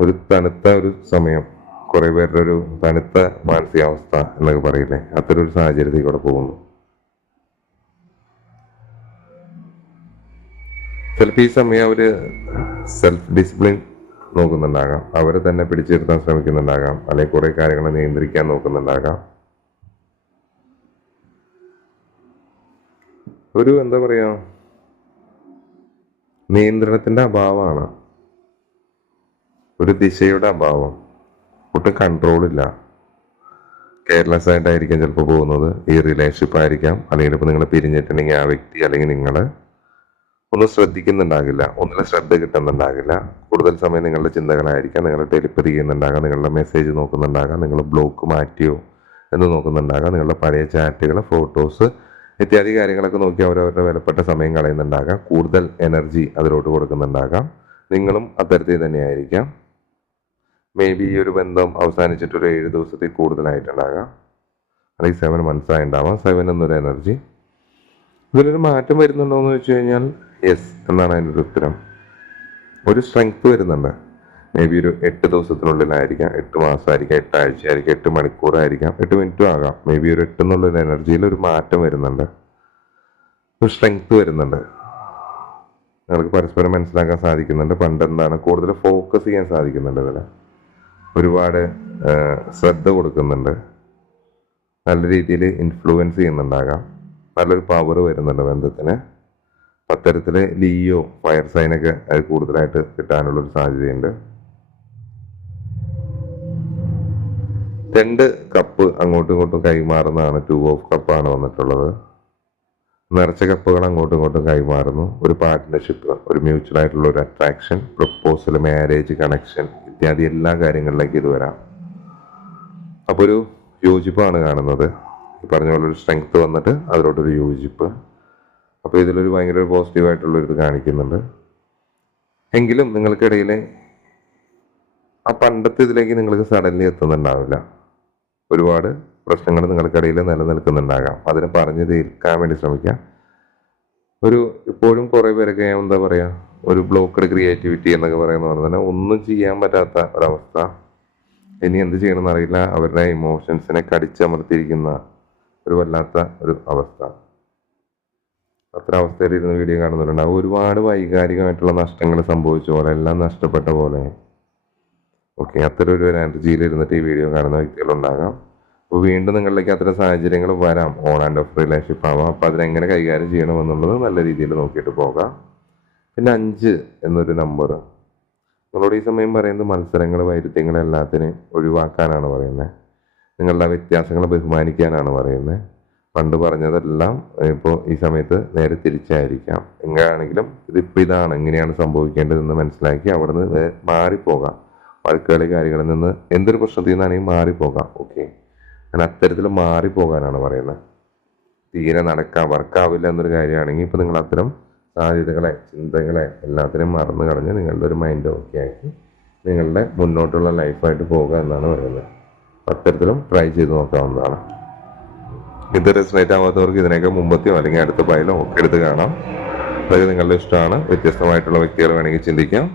ഒരു തണുത്ത ഒരു സമയം, കുറെ പേരുടെ ഒരു തണുത്ത മാനസികാവസ്ഥ എന്നൊക്കെ പറയില്ലേ, അത്തരം ഒരു സാഹചര്യത്തിൽ കൂടെ പോകുന്നു. ചിലപ്പോൾ ഈ സമയം അവര് സെൽഫ് ഡിസിപ്ലിൻ നോക്കുന്നുണ്ടാകാം, അവരെ തന്നെ പിടിച്ചിരുത്താൻ ശ്രമിക്കുന്നുണ്ടാകാം, അല്ലെങ്കിൽ കുറേ കാര്യങ്ങൾ നിയന്ത്രിക്കാൻ നോക്കുന്നുണ്ടാകാം. ഒരു എന്താ പറയുക, നിയന്ത്രണത്തിന്റെ അഭാവമാണ്, ഒരു ദിശയുടെ അഭാവം, ഒട്ടും കൺട്രോളില്ല. കെയർലെസ് ആയിട്ടായിരിക്കാം ചിലപ്പോൾ പോകുന്നത്. ഈ റിലേഷൻഷിപ്പ് ആയിരിക്കാം, അല്ലെങ്കിൽ ഇപ്പോൾ നിങ്ങൾ പിരിഞ്ഞിട്ടുണ്ടെങ്കിൽ ആ വ്യക്തി അല്ലെങ്കിൽ നിങ്ങൾ ഒന്നും ശ്രദ്ധിക്കുന്നുണ്ടാകില്ല, ഒന്നിലും ശ്രദ്ധ കിട്ടുന്നുണ്ടാകില്ല. കൂടുതൽ സമയം നിങ്ങളുടെ ചിന്തകളായിരിക്കാം, നിങ്ങൾ ടെലിപ്പതി ചെയ്യുന്നുണ്ടാകാം, നിങ്ങളുടെ മെസ്സേജ് നോക്കുന്നുണ്ടാകാം, നിങ്ങൾ ബ്ലോക്ക് മാറ്റിയോ എന്ന് നോക്കുന്നുണ്ടാകാം, നിങ്ങളുടെ പഴയ ചാറ്റുകൾ, ഫോട്ടോസ് ഇത്യാദി കാര്യങ്ങളൊക്കെ നോക്കി അവരവരുടെ വിലപ്പെട്ട സമയം കളയുന്നുണ്ടാകാം. കൂടുതൽ എനർജി അതിലോട്ട് കൊടുക്കുന്നുണ്ടാകാം. നിങ്ങളും അത്തരത്തിൽ തന്നെയായിരിക്കാം. മേ ബി ഈ ഒരു ബന്ധം അവസാനിച്ചിട്ട് ഒരു 7 ദിവസത്തിൽ കൂടുതലായിട്ടുണ്ടാകാം, അല്ലെങ്കിൽ 7 months ആയിട്ടുണ്ടാവാം. 7 എന്നൊരു എനർജി. ഇതിലൊരു മാറ്റം വരുന്നുണ്ടോ എന്ന് വെച്ച് കഴിഞ്ഞാൽ യെസ് എന്നാണ് അതിൻ്റെ ഒരു ഉത്തരം. ഒരു സ്ട്രെങ്ത് വരുന്നുണ്ട്. മേ ബി ഒരു 8 ദിവസത്തിനുള്ളിലായിരിക്കാം, 8 മാസമായിരിക്കാം, 8 ആഴ്ചയായിരിക്കാം, 8 മണിക്കൂറായിരിക്കാം, 8 മിനിറ്റും ആകാം. മേ ബി ഒരു 8 എന്നുള്ളൊരു എനർജിയിൽ ഒരു മാറ്റം വരുന്നുണ്ട്, ഒരു സ്ട്രെങ്ത് വരുന്നുണ്ട്. നിങ്ങൾക്ക് പരസ്പരം മനസ്സിലാക്കാൻ സാധിക്കുന്നുണ്ട്. പണ്ട് എന്താണ് കൂടുതൽ ഫോക്കസ് ചെയ്യാൻ സാധിക്കുന്നുണ്ട്, ഇതിൽ ഒരുപാട് ശ്രദ്ധ കൊടുക്കുന്നുണ്ട്, നല്ല രീതിയിൽ ഇൻഫ്ലുവൻസ് ചെയ്യുന്നുണ്ടാകാം, നല്ലൊരു പവർ വരുന്നുണ്ട് ബന്ധത്തിന്. അത്തരത്തിൽ ലിയോ ഫയർ സൈനൊക്കെ അത് കൂടുതലായിട്ട് കിട്ടാനുള്ളൊരു സാധ്യതയുണ്ട്. 2 കപ്പ് അങ്ങോട്ടും ഇങ്ങോട്ടും കൈമാറുന്നതാണ്. 2 of കപ്പാണ് വന്നിട്ടുള്ളത്. നിറച്ച കപ്പുകൾ അങ്ങോട്ടും ഇങ്ങോട്ടും കൈമാറുന്നു. ഒരു പാർട്ട്ണർഷിപ്പ്, ഒരു മ്യൂച്വൽ ആയിട്ടുള്ള ഒരു അട്രാക്ഷൻ, പ്രപ്പോസൽ, മാരേജ്, കണക്ഷൻ ഇത്യാദി എല്ലാ കാര്യങ്ങളിലേക്ക് ഇത് വരാം. അപ്പോൾ ഒരു യോജിപ്പാണ് കാണുന്നത്. ഈ പറഞ്ഞ പോലെ ഒരു സ്ട്രെങ്ത് വന്നിട്ട് അതിലോട്ടൊരു യോജിപ്പ്. അപ്പോൾ ഇതിലൊരു ഭയങ്കര പോസിറ്റീവായിട്ടുള്ളൊരിത് കാണിക്കുന്നുണ്ട്. എങ്കിലും നിങ്ങൾക്കിടയിൽ ആ പണ്ടത്തെ ഇതിലേക്ക് നിങ്ങൾക്ക് സഡൻലി എത്തുന്നുണ്ടാവില്ല. ഒരുപാട് പ്രശ്നങ്ങൾ നിങ്ങൾക്കിടയിൽ നിലനിൽക്കുന്നുണ്ടാകാം. അതിനെ പറഞ്ഞു തീർക്കാൻ വേണ്ടി ശ്രമിക്കുക. ഇപ്പോഴും കുറേ പേരൊക്കെ എന്താ പറയുക, ഒരു ബ്ലോക്കഡ് ക്രിയേറ്റിവിറ്റി എന്നൊക്കെ പറയുന്ന പോലെ തന്നെ ഒന്നും ചെയ്യാൻ പറ്റാത്ത ഒരവസ്ഥ. ഇനി എന്ത് ചെയ്യണമെന്ന് അറിയില്ല. അവരുടെ ഇമോഷൻസിനെ കടിച്ചമർത്തിയിരിക്കുന്ന ഒരു വല്ലാത്ത ഒരു അവസ്ഥ. അത്ര അവസ്ഥയിൽ ഇരുന്ന് വീഡിയോ കാണുന്നവരുണ്ടാവും. ഒരുപാട് വൈകാരികമായിട്ടുള്ള നഷ്ടങ്ങൾ സംഭവിച്ച പോലെ, എല്ലാം നഷ്ടപ്പെട്ട പോലെ. ഓക്കെ, അത്തരം ഒരു എനർജിയിൽ ഇരുന്നിട്ട് ഈ വീഡിയോ കാണുന്ന വ്യക്തികളുണ്ടാകാം. അപ്പോൾ വീണ്ടും നിങ്ങളിലേക്ക് അത്തരം സാഹചര്യങ്ങൾ വരാം. ഓൺ ആൻഡ് ഓഫ് റിലേഷൻഷിപ്പ് ആവാം. അപ്പോൾ അതിനെങ്ങനെ കൈകാര്യം ചെയ്യണമെന്നുള്ളത് നല്ല രീതിയിൽ നോക്കിയിട്ട് പോകാം. പിന്നെ 5 എന്നൊരു നമ്പർ നിങ്ങളോട് ഈ സമയം പറയുന്നത് മത്സരങ്ങൾ, വൈരുദ്ധ്യങ്ങൾ എല്ലാത്തിനെയും ഒഴിവാക്കാനാണ് പറയുന്നത്. നിങ്ങളുടെ വ്യത്യാസങ്ങളെ ബഹുമാനിക്കാനാണ് പറയുന്നത്. പണ്ട് പറഞ്ഞതെല്ലാം ഇപ്പോൾ ഈ സമയത്ത് നേരെ തിരിച്ചായിരിക്കാം. എങ്ങനെയാണെങ്കിലും ഇതിപ്പോൾ ഇതാണ്, ഇങ്ങനെയാണ് സംഭവിക്കേണ്ടതെന്ന് മനസ്സിലാക്കി അവിടെ നിന്ന് മാറിപ്പോകാം. വഴക്കുകളി കാര്യങ്ങളിൽ നിന്ന് എന്തൊരു പ്രശ്നത്തിൽ നിന്നാണെങ്കിൽ മാറിപ്പോകാം. ഓക്കെ, ഞാൻ അത്തരത്തിൽ മാറിപ്പോകാനാണ് പറയുന്നത്. തീരെ വർക്കാവില്ല എന്നൊരു കാര്യമാണെങ്കിൽ ഇപ്പോൾ നിങ്ങൾ അത്തരം സാധ്യതകളെ, ചിന്തകളെ എല്ലാത്തിനും മറന്നു കളഞ്ഞ് നിങ്ങളുടെ ഒരു മൈൻഡ് ഓക്കെ ആക്കി നിങ്ങളുടെ മുന്നോട്ടുള്ള ലൈഫായിട്ട് പോകുക എന്നാണ് പറയുന്നത്. അത്തരത്തിലും ട്രൈ ചെയ്ത് നോക്കാവുന്നതാണ്. ഇത് റെസനേറ്റ് ആവാത്തവർക്ക് ഇതിനൊക്കെ മുമ്പത്തെയോ അല്ലെങ്കിൽ അടുത്ത ഫയലോ ഒക്കെ എടുത്ത് കാണാം. അതൊക്കെ നിങ്ങളുടെ ഇഷ്ടമാണ്. വ്യത്യസ്തമായിട്ടുള്ള വ്യക്തികൾ വേണമെങ്കിൽ ചിന്തിക്കാം.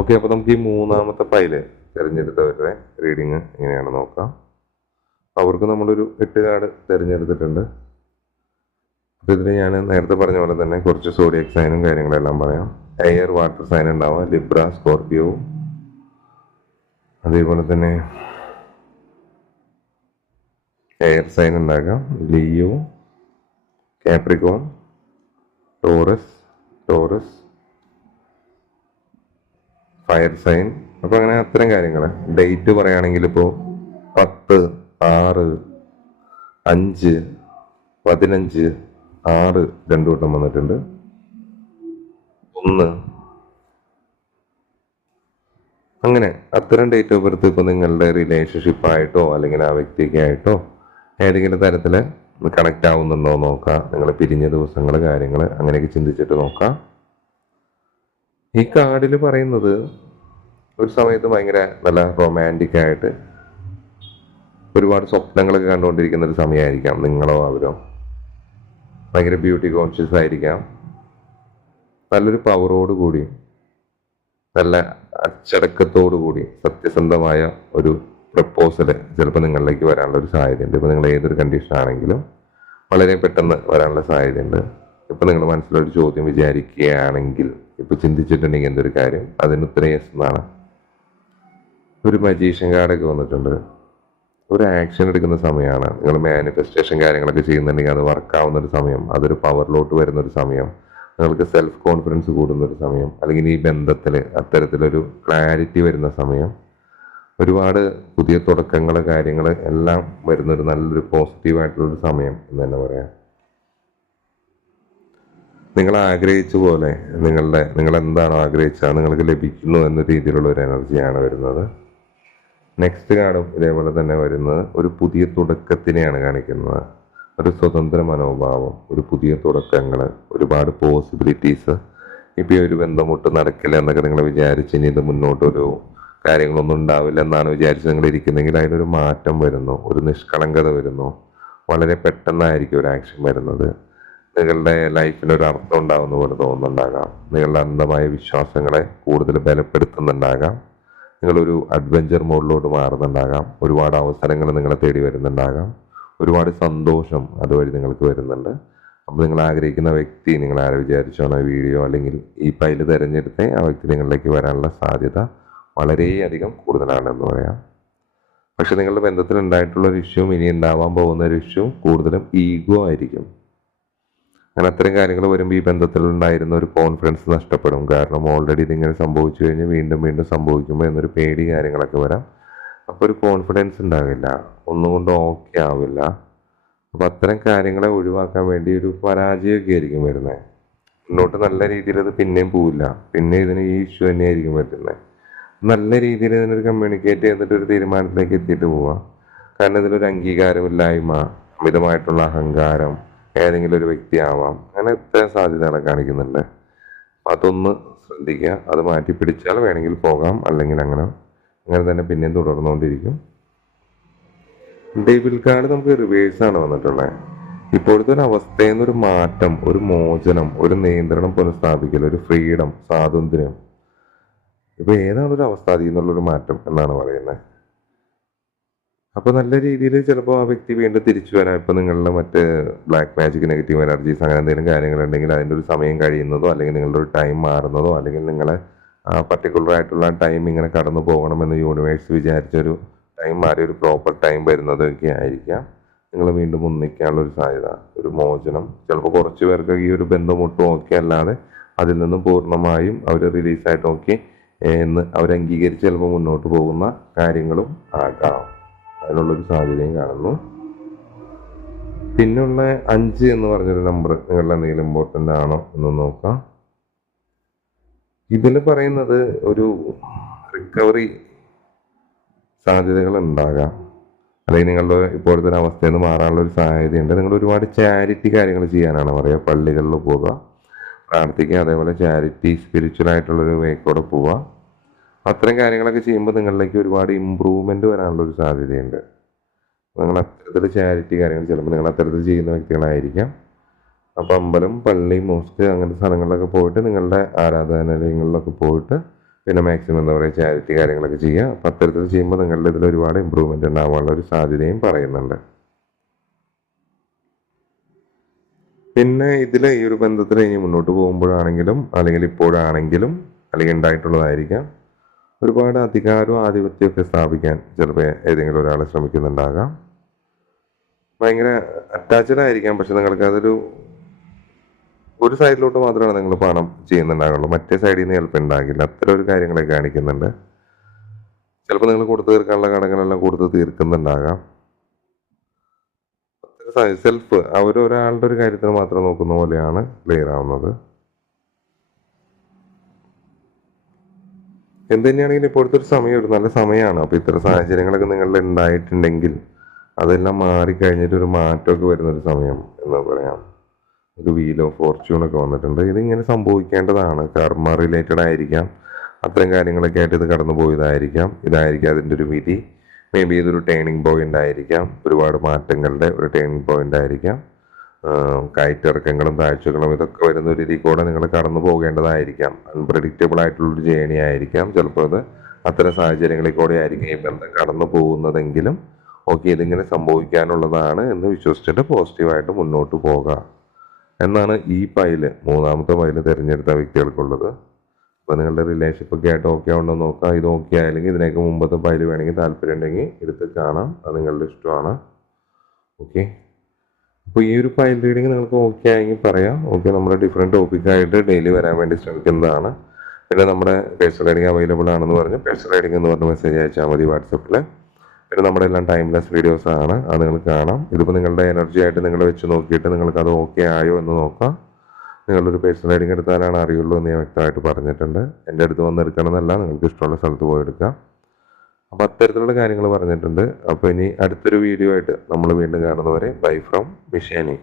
ഓക്കെ, അപ്പോൾ നമുക്ക് ഈ 3ാമത്തെ ഫയല് തിരഞ്ഞെടുത്തവരുടെ റീഡിങ് എങ്ങനെയാണ് നോക്കാം. അവർക്ക് നമ്മളൊരു 8 കാർഡ് തിരഞ്ഞെടുത്തിട്ടുണ്ട്. അപ്പോൾ ഇതിൽ ഞാൻ നേരത്തെ പറഞ്ഞ പോലെ തന്നെ കുറച്ച് സോഡിയക് സൈനും കാര്യങ്ങളെല്ലാം പറയാം. എയർ, വാട്ടർ സൈൻ ഉണ്ടാവാം, ലിബ്ര, സ്കോർപിയോ, അതേപോലെ തന്നെ എയർ സൈൻ ഉണ്ടാകാം, Leo, Capricorn, Taurus, fire sign. അപ്പോൾ അങ്ങനെ അത്തരം കാര്യങ്ങൾ. ഡേറ്റ് പറയുകയാണെങ്കിൽ ഇപ്പോൾ 10, 6, 5, 15, 6 2 വട്ടം വന്നിട്ടുണ്ട്, 1. അങ്ങനെ അത്തരം ഡേറ്റ് ഓഫ് ബർത്ത് ഇപ്പോൾ നിങ്ങളുടെ റിലേഷൻഷിപ്പായിട്ടോ അല്ലെങ്കിൽ ആ വ്യക്തിക്കായിട്ടോ ഏതെങ്കിലും തരത്തിൽ കണക്റ്റ് ആവുന്നുണ്ടോ നോക്കാം. നിങ്ങൾ പിരിഞ്ഞ ദിവസങ്ങൾ, കാര്യങ്ങൾ അങ്ങനെയൊക്കെ ചിന്തിച്ചിട്ട് നോക്കാം. ഈ കാർഡിൽ പറയുന്നത് ഒരു സമയത്ത് ഭയങ്കര നല്ല റൊമാൻറ്റിക് ആയിട്ട് ഒരുപാട് സ്വപ്നങ്ങളൊക്കെ കണ്ടുകൊണ്ടിരിക്കുന്ന ഒരു സമയമായിരിക്കാം. നിങ്ങളോ അവരോ ഭയങ്കര ബ്യൂട്ടി കോൺഷ്യസ് ആയിരിക്കാം. നല്ലൊരു പവറോട് കൂടി, നല്ല അച്ചടക്കത്തോടു കൂടി സത്യസന്ധമായ ഒരു പ്രപ്പോസൽ ചിലപ്പോൾ നിങ്ങളിലേക്ക് വരാനുള്ള ഒരു സാധ്യതയുണ്ട്. ഇപ്പോൾ നിങ്ങൾ ഏതൊരു കണ്ടീഷൻ ആണെങ്കിലും വളരെ പെട്ടെന്ന് വരാനുള്ള സാധ്യതയുണ്ട്. ഇപ്പോൾ നിങ്ങൾ മനസ്സിലൊരു ചോദ്യം വിചാരിക്കുകയാണെങ്കിൽ, ഇപ്പോൾ ചിന്തിച്ചിട്ടുണ്ടെങ്കിൽ എന്തൊരു കാര്യം, അതിന് ഉത്തരം യെസ് എന്നാണ്. ഒരു മജീഷ്യൻ കാർഡൊക്കെ വന്നിട്ടുണ്ട്. ഒരു ആക്ഷൻ എടുക്കുന്ന സമയമാണ്. നിങ്ങൾ മാനിഫെസ്റ്റേഷൻ കാര്യങ്ങളൊക്കെ ചെയ്യുന്നുണ്ടെങ്കിൽ അത് വർക്കാവുന്ന ഒരു സമയം, അതൊരു പവറിലോട്ട് വരുന്ന ഒരു സമയം, നിങ്ങൾക്ക് സെൽഫ് കോൺഫിഡൻസ് കൂടുന്ന ഒരു സമയം, അല്ലെങ്കിൽ ഈ ബന്ധത്തിൽ അത്തരത്തിലൊരു ക്ലാരിറ്റി വരുന്ന സമയം, ഒരുപാട് പുതിയ തുടക്കങ്ങൾ കാര്യങ്ങൾ എല്ലാം വരുന്നൊരു നല്ലൊരു പോസിറ്റീവായിട്ടുള്ളൊരു സമയം എന്ന് തന്നെ പറയാം. നിങ്ങൾ ആഗ്രഹിച്ച പോലെ നിങ്ങൾ എന്താണോ ആഗ്രഹിച്ചാൽ നിങ്ങൾക്ക് ലഭിക്കുന്നു എന്ന രീതിയിലുള്ള ഒരു എനർജിയാണ് വരുന്നത്. നെക്സ്റ്റ് കാർഡും ഇതേപോലെ തന്നെ വരുന്നത് ഒരു പുതിയ തുടക്കത്തിനെയാണ് കാണിക്കുന്നത്. ഒരു സ്വതന്ത്ര മനോഭാവം, ഒരു പുതിയ തുടക്കങ്ങൾ, ഒരുപാട് പോസിബിലിറ്റീസ്. ഇപ്പോൾ ഈ ഒരു ബന്ധമുട്ട് നടക്കില്ല എന്നൊക്കെ നിങ്ങൾ വിചാരിച്ച് ഇനി ഇത് മുന്നോട്ടൊരു കാര്യങ്ങളൊന്നും ഉണ്ടാവില്ല എന്നാണ് വിചാരിച്ച് നിങ്ങൾ ഇരിക്കുന്നെങ്കിൽ അതിനൊരു മാറ്റം വരുന്നു, ഒരു നിഷ്കളങ്കത വരുന്നു. വളരെ പെട്ടെന്നായിരിക്കും ഒരു ആക്ഷൻ വരുന്നത്. നിങ്ങളുടെ ലൈഫിന് ഒരു അർത്ഥം ഉണ്ടാകുന്ന പോലെ തോന്നുന്നുണ്ടാകാം. നിങ്ങളുടെ അന്ധമായ വിശ്വാസങ്ങളെ കൂടുതൽ ബലപ്പെടുത്തുന്നുണ്ടാകാം. നിങ്ങളൊരു അഡ്വഞ്ചർ മോഡിലോട്ട് മാറുന്നുണ്ടാകാം. ഒരുപാട് അവസരങ്ങൾ നിങ്ങളെ തേടി വരുന്നുണ്ടാകാം. ഒരുപാട് സന്തോഷം അതുവഴി നിങ്ങൾക്ക് വരുന്നുണ്ട്. അപ്പോൾ നിങ്ങൾ ആഗ്രഹിക്കുന്ന വ്യക്തി, നിങ്ങൾ ആരെ വിചാരിച്ചാണോ വീഡിയോ അല്ലെങ്കിൽ ഈ ഫയൽ തിരഞ്ഞെടുത്ത് ആ വ്യക്തി നിങ്ങളിലേക്ക് വരാനുള്ള സാധ്യത വളരെയധികം കൂടുതലാണെന്ന് പറയാം. പക്ഷെ നിങ്ങളുടെ ബന്ധത്തിൽ ഉണ്ടായിട്ടുള്ള ഒരു ഇഷ്യൂ, ഇനി ഉണ്ടാവാൻ പോകുന്ന ഒരു ഇഷ്യൂ കൂടുതലും ഈഗോ ആയിരിക്കും. അങ്ങനെ അത്തരം കാര്യങ്ങൾ വരുമ്പോൾ ഈ ബന്ധത്തിലുണ്ടായിരുന്ന ഒരു കോൺഫിഡൻസ് നഷ്ടപ്പെടും. കാരണം ഓൾറെഡി ഇതിങ്ങനെ സംഭവിച്ചു കഴിഞ്ഞ് വീണ്ടും വീണ്ടും സംഭവിക്കുമ്പോൾ എന്നൊരു പേടി കാര്യങ്ങളൊക്കെ വരാം. അപ്പോൾ ഒരു കോൺഫിഡൻസ് ഉണ്ടാവില്ല, ഒന്നും കൊണ്ട് ഓക്കെ ആവില്ല. അപ്പോൾ അത്തരം കാര്യങ്ങളെ ഒഴിവാക്കാൻ വേണ്ടി ഒരു പരാജയമൊക്കെ ആയിരിക്കും വരുന്നത്. മുന്നോട്ട് നല്ല രീതിയിൽ അത് പിന്നെയും പോവില്ല, പിന്നെ ഇതിന് ഈ ഇഷ്യൂ തന്നെയായിരിക്കും വരുന്നത്. നല്ല രീതിയിൽ ഇതിനൊരു കമ്മ്യൂണിക്കേറ്റ് ചെയ്തിട്ട് ഒരു തീരുമാനത്തിലേക്ക് എത്തിയിട്ട് പോവാം. കാരണം ഇതിലൊരു അംഗീകാരമില്ലായ്മ, അമിതമായിട്ടുള്ള അഹങ്കാരം, ഏതെങ്കിലും ഒരു വ്യക്തിയാവാം, അങ്ങനെ ഇത്രയും സാധ്യതകളെ കാണിക്കുന്നുണ്ട്. അപ്പം അതൊന്ന് ശ്രദ്ധിക്കുക. അത് മാറ്റി പിടിച്ചാൽ വേണമെങ്കിൽ പോകാം, അല്ലെങ്കിൽ അങ്ങനെ തന്നെ പിന്നെയും തുടർന്നുകൊണ്ടിരിക്കും. ഡേവിൽ കാർഡ് നമുക്ക് റിവേഴ്സാണ് വന്നിട്ടുള്ളത്. ഇപ്പോഴത്തെ ഒരു അവസ്ഥയിൽ നിന്നൊരു മാറ്റം, ഒരു മോചനം, ഒരു നിയന്ത്രണം പുനഃസ്ഥാപിക്കൽ, ഒരു ഫ്രീഡം, സ്വാതന്ത്ര്യം. ഇപ്പൊ ഏതാണ് ഒരു അവസ്ഥ അതിൽ നിന്നുള്ളൊരു മാറ്റം എന്നാണ് പറയുന്നത്. അപ്പൊ നല്ല രീതിയിൽ ചിലപ്പോൾ ആ വ്യക്തി വീണ്ടും തിരിച്ചു വരാം. ഇപ്പൊ നിങ്ങളുടെ മറ്റ് ബ്ലാക്ക് മാജിക്, നെഗറ്റീവ് എനർജീസ്, അങ്ങനെ എന്തെങ്കിലും കാര്യങ്ങളുണ്ടെങ്കിൽ അതിൻ്റെ ഒരു സമയം കഴിയുന്നതോ, അല്ലെങ്കിൽ നിങ്ങളുടെ ഒരു ടൈം മാറുന്നതോ, അല്ലെങ്കിൽ നിങ്ങളെ പർട്ടിക്കുലർ ആയിട്ടുള്ള ടൈം ഇങ്ങനെ കടന്നു പോകണമെന്ന് യൂണിവേഴ്സ് വിചാരിച്ചൊരു ടൈം മാറി ഒരു പ്രോപ്പർ ടൈം വരുന്നതൊക്കെ ആയിരിക്കാം നിങ്ങൾ വീണ്ടും ഒന്നിക്കാനുള്ള ഒരു സാധ്യത, ഒരു മോചനം. ചിലപ്പോൾ കുറച്ച് പേർക്ക് ഈ ഒരു ബന്ധം ഒട്ടും ഓക്കെ അല്ലാതെ അതിൽ നിന്നും പൂർണ്ണമായും അവർ റിലീസായിട്ട് ഓക്കെ എന്ന് അവരംഗീകരിച്ച് ചിലപ്പോൾ മുന്നോട്ട് പോകുന്ന കാര്യങ്ങളും ആകാം. അതിനുള്ളൊരു സാധ്യതയും കാണുന്നു. പിന്നുള്ള 5 എന്ന് പറഞ്ഞൊരു നമ്പർ നിങ്ങളുടെ എന്തെങ്കിലും ഇമ്പോർട്ടൻ്റ് ആണോ എന്ന് നോക്കാം. ഇതിൽ പറയുന്നത് ഒരു റിക്കവറി സാധ്യതകൾ ഉണ്ടാകാം, അല്ലെങ്കിൽ നിങ്ങളുടെ ഇപ്പോഴത്തെ ഒരു അവസ്ഥയിൽ നിന്ന് മാറാനുള്ള ഒരു സാധ്യതയുണ്ട്. നിങ്ങൾ ഒരുപാട് ചാരിറ്റി കാര്യങ്ങൾ ചെയ്യാനാണ് പറയുക. പള്ളികളിൽ പോവുക, പ്രാർത്ഥിക്കുക, അതേപോലെ ചാരിറ്റി സ്പിരിച്വൽ ആയിട്ടുള്ളൊരു വേക്കോടെ പോവുക. അത്തരം കാര്യങ്ങളൊക്കെ ചെയ്യുമ്പോൾ നിങ്ങളിലേക്ക് ഒരുപാട് ഇമ്പ്രൂവ്മെൻറ്റ് വരാനുള്ള ഒരു സാധ്യതയുണ്ട്. നിങ്ങൾ അത്തരത്തിൽ ചാരിറ്റി കാര്യങ്ങൾ ചിലപ്പോൾ നിങ്ങൾ അത്തരത്തിൽ ചെയ്യുന്ന വ്യക്തികളായിരിക്കാം. അപ്പോൾ അമ്പലം, പള്ളി, മോസ്ക് അങ്ങനത്തെ സ്ഥലങ്ങളിലൊക്കെ പോയിട്ട് നിങ്ങളുടെ ആരാധനാലയങ്ങളിലൊക്കെ പോയിട്ട് പിന്നെ മാക്സിമം എന്താ പറയുക ചാരിറ്റി കാര്യങ്ങളൊക്കെ ചെയ്യുക. അപ്പം അത്തരത്തിൽ ചെയ്യുമ്പോൾ നിങ്ങളുടെ ഇതിൽ ഒരുപാട് ഇമ്പ്രൂവ്മെൻ്റ് ഉണ്ടാവാനുള്ള ഒരു സാധ്യതയും പറയുന്നുണ്ട്. പിന്നെ ഇതിൽ ഈ ഒരു ബന്ധത്തിൽ ഇനി മുന്നോട്ട് പോകുമ്പോഴാണെങ്കിലും അല്ലെങ്കിൽ ഇപ്പോഴാണെങ്കിലും അല്ലെങ്കിൽ ഉണ്ടായിട്ടുള്ളതായിരിക്കാം ഒരുപാട് അധികാരവും ആധിപത്യമൊക്കെ സ്ഥാപിക്കാൻ ചിലപ്പോൾ ഏതെങ്കിലും ഒരാൾ ശ്രമിക്കുന്നുണ്ടാകാം. ഭയങ്കര അറ്റാച്ച്ഡ് ആയിരിക്കാം, പക്ഷെ നിങ്ങൾക്ക് അതൊരു ഒരു സൈഡിലോട്ട് മാത്രമാണ് നിങ്ങൾ പണം ചെയ്യുന്നുണ്ടാകുള്ളൂ, മറ്റേ സൈഡിൽ നിന്ന് ചിലപ്പോൾ ഉണ്ടാകില്ല. അത്തരം ഒരു കാര്യങ്ങളൊക്കെ കാണിക്കുന്നുണ്ട്. ചിലപ്പോൾ നിങ്ങൾ കൊടുത്തു തീർക്കാനുള്ള കടങ്ങളെല്ലാം കൊടുത്ത് തീർക്കുന്നുണ്ടാകാം. സെൽഫ് അവരൊരാളുടെ ഒരു കാര്യത്തിന് മാത്രം നോക്കുന്ന പോലെയാണ് ക്ലിയർ ആവുന്നത്. എന്ത് തന്നെയാണെങ്കിലും ഇപ്പോഴത്തെ ഒരു സമയം ഒരു നല്ല സമയമാണ്. അപ്പോൾ ഇത്തരം സാഹചര്യങ്ങളൊക്കെ നിങ്ങളിൽ ഉണ്ടായിട്ടുണ്ടെങ്കിൽ അതെല്ലാം മാറിക്കഴിഞ്ഞിട്ട് ഒരു മാറ്റമൊക്കെ വരുന്നൊരു സമയം എന്ന് പറയാം. ഒരു വീൽ ഓഫ് ഫോർച്യൂണൊക്കെ വന്നിട്ടുണ്ട്. ഇതിങ്ങനെ സംഭവിക്കേണ്ടതാണ്, കർമ്മ റിലേറ്റഡ് ആയിരിക്കാം. അത്തരം കാര്യങ്ങളൊക്കെ ആയിട്ട് ഇത് കടന്നു പോയതായിരിക്കാം. ഇതായിരിക്കാം അതിൻ്റെ ഒരു വിധി. മേ ബി ഇതൊരു ടേണിംഗ് പോയിന്റ് ആയിരിക്കാം, ഒരുപാട് മാറ്റങ്ങളുടെ ഒരു ടേണിംഗ് പോയിന്റ് ആയിരിക്കാം. കയറ്റിറക്കങ്ങളും താഴ്ചകളും ഇതൊക്കെ വരുന്ന ഒരു രീതിയിൽ കൂടെ നിങ്ങൾ കടന്നു പോകേണ്ടതായിരിക്കാം. അൺപ്രഡിക്റ്റബിൾ ആയിട്ടുള്ളൊരു ജേണി ആയിരിക്കാം. ചിലപ്പോൾ അത് അത്തരം സാഹചര്യങ്ങളിൽ കൂടെ ആയിരിക്കും ഈ ബന്ധം കടന്നു പോകുന്നതെങ്കിലും ഓക്കെ ഇതിങ്ങനെ സംഭവിക്കാനുള്ളതാണ് എന്ന് വിശ്വസിച്ചിട്ട് പോസിറ്റീവായിട്ട് മുന്നോട്ട് പോകാം എന്നാണ് ഈ പൈല്, മൂന്നാമത്തെ പൈല് തിരഞ്ഞെടുത്ത വ്യക്തികൾക്കുള്ളത്. അപ്പോൾ നിങ്ങളുടെ റിലേഷൻഷിപ്പൊക്കെ ആയിട്ട് ഓക്കെ ഉണ്ടോ എന്ന് നോക്കാം. ഇത് ഓക്കെ ആയില്ലെങ്കിൽ ഇതിനൊക്കെ മുമ്പത്തെ ഫയൽ വേണമെങ്കിൽ താല്പര്യം ഉണ്ടെങ്കിൽ എടുത്ത് കാണാം, അത് നിങ്ങളുടെ ഇഷ്ടമാണ്. ഓക്കെ, അപ്പോൾ ഈ ഒരു ഫയൽ റീഡിങ് നിങ്ങൾക്ക് ഓക്കെ ആയെങ്കിൽ പറയാം. ഓക്കെ, നമ്മുടെ ഡിഫറെൻറ്റ് ടോപ്പിക്കായിട്ട് ഡെയിലി വരാൻ വേണ്ടി ശ്രമിക്കുന്നതാണ്. പിന്നെ നമ്മുടെ പേഴ്സണൽ റൈഡിങ് അവൈലബിൾ ആണെന്ന് പറഞ്ഞ് പേഴ്സണൽ റൈഡിങ് എന്ന് പറഞ്ഞ് മെസ്സേജ് അയച്ചാൽ മതി വാട്സപ്പിൽ. പിന്നെ നമ്മുടെ എല്ലാം ടൈംലെസ് വീഡിയോസ് ആണ്, അത് നിങ്ങൾ കാണാം. ഇതിപ്പോൾ നിങ്ങളുടെ എനർജി ആയിട്ട് നിങ്ങൾ വെച്ച് നോക്കിയിട്ട് നിങ്ങൾക്ക് അത് ഓക്കെ ആയോ എന്ന് നോക്കാം. നിങ്ങളൊരു പേഴ്സണൽ റൈഡിങ് എടുത്താലാണ് അറിയുള്ളൂ എന്ന് ഞാൻ വ്യക്തമായിട്ട് പറഞ്ഞിട്ടുണ്ട്. എൻ്റെ അടുത്ത് വന്ന് എടുക്കണമെന്നല്ല, നിങ്ങൾക്ക് ഇഷ്ടമുള്ള സ്ഥലത്ത് പോയി എടുക്കാം. അപ്പോൾ അത്തരത്തിലുള്ള കാര്യങ്ങൾ പറഞ്ഞിട്ടുണ്ട്. അപ്പോൾ ഇനി അടുത്തൊരു വീഡിയോ ആയിട്ട് നമ്മൾ വീണ്ടും കാണുന്നവരെ ബൈ ഫ്രം മിഷാനി.